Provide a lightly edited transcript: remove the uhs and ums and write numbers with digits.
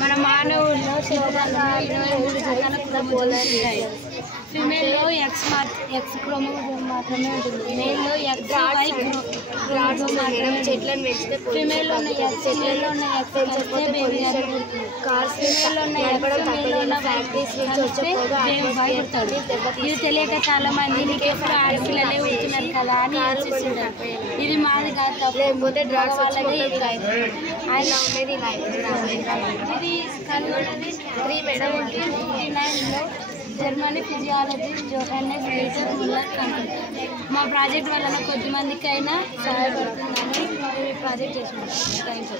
మన మానవుల్లో ఫిమేల్లో X chromosome మాత్రమే ఉంటుంది. మేల్లో ఎక్స్ వై క్రోమోజోమ్ మాత్రమే. చెట్లను పెంచితే ఫిమేల్లో ఉన్న ఎక్స్ ఫిమేల్లో ఉన్న ఎక్స్ బేబీ కార్స్ ఫిమేల్లో ఉన్న ఫిమేల్లో ఉన్న ఫ్యాక్టరీస్ నుంచి వచ్చే భయపడతాడు. ఇది తెలియక చాలా మంది ఎప్పుడు ఆడపిల్లలే ఉంటున్నారు కదా అని ఆలోచిస్తుంటారు. ఇది మాది కాదు, తప్పకపోతే డ్రగ్స్ వాళ్ళది ఇది ఆయన ఉండేది ఇలా ఇది కనుగొన్నది 379లో Germany physiology జోహానెస్ Peter Muller company. మా ప్రాజెక్ట్ వలన కొద్దిమందికి అయినా సహాయపడుతుందని మేము ఈ ప్రాజెక్ట్ చేసుకుంటాం. Thank you.